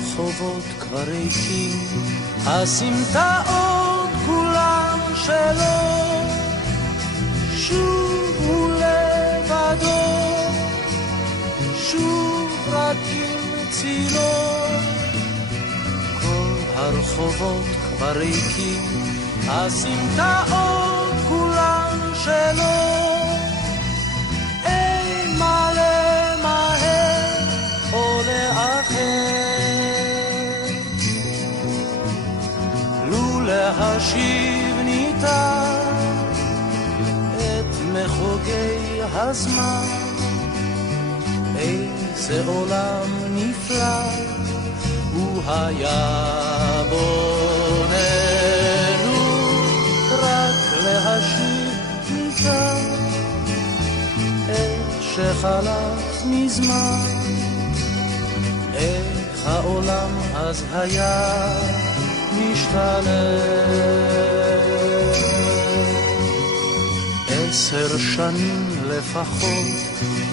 הרחובות כבר ריקים, הסמטאות כולן שלו, שוב הוא לבדו, שוב רק עם צילו. כל הרחובות כבר ריקים, הסמטאות כולן שלו, אין מה למהר או לאחר, לו להשיב ניתן את מחוגי הזמן. איזה עולם נפלא הוא היה בוננו, רק להשיב ניתן את שחלף מזמן. איך העולם אז היה משתנה. 10 שנים לפחות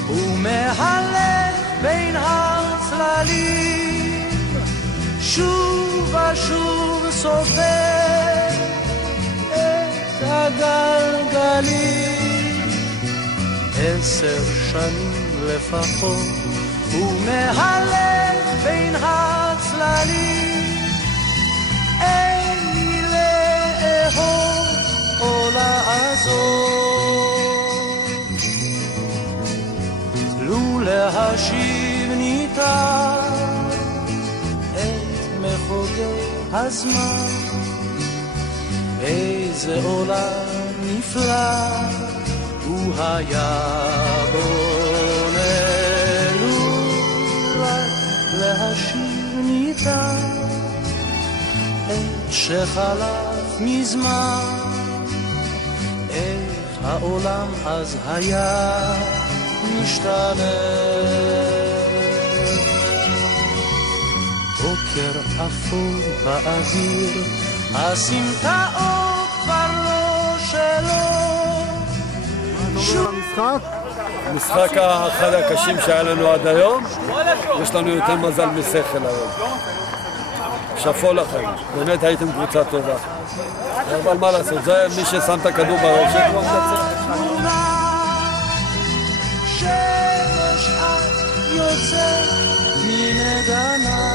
הוא מהלך בין הצללים, שוב ושוב סופר את הגלגלים. 10 שנים לפחות הוא מהלך בין הצללים, אין לי לאהוב או לעזור, לו להשיב ניתן את מחוגי הזמן. איזה עולם נפלא הוא היה בוננו, רק להשיב ניתן את שחלף מזמן. איך העולם אז היה משתנה. בוקר אפור באוויר, הסמטאות כבר לא שלו. המשחק אחד הקשים שהיה לנו עד היום, יש לנו יותר מזל משכל היום. שפו לכם, באמת הייתם קבוצה טובה. אבל מה לעשות, זה מי ששם את הכדור בראש, זה כבר מנצח. שמש יוצא מן הגנה,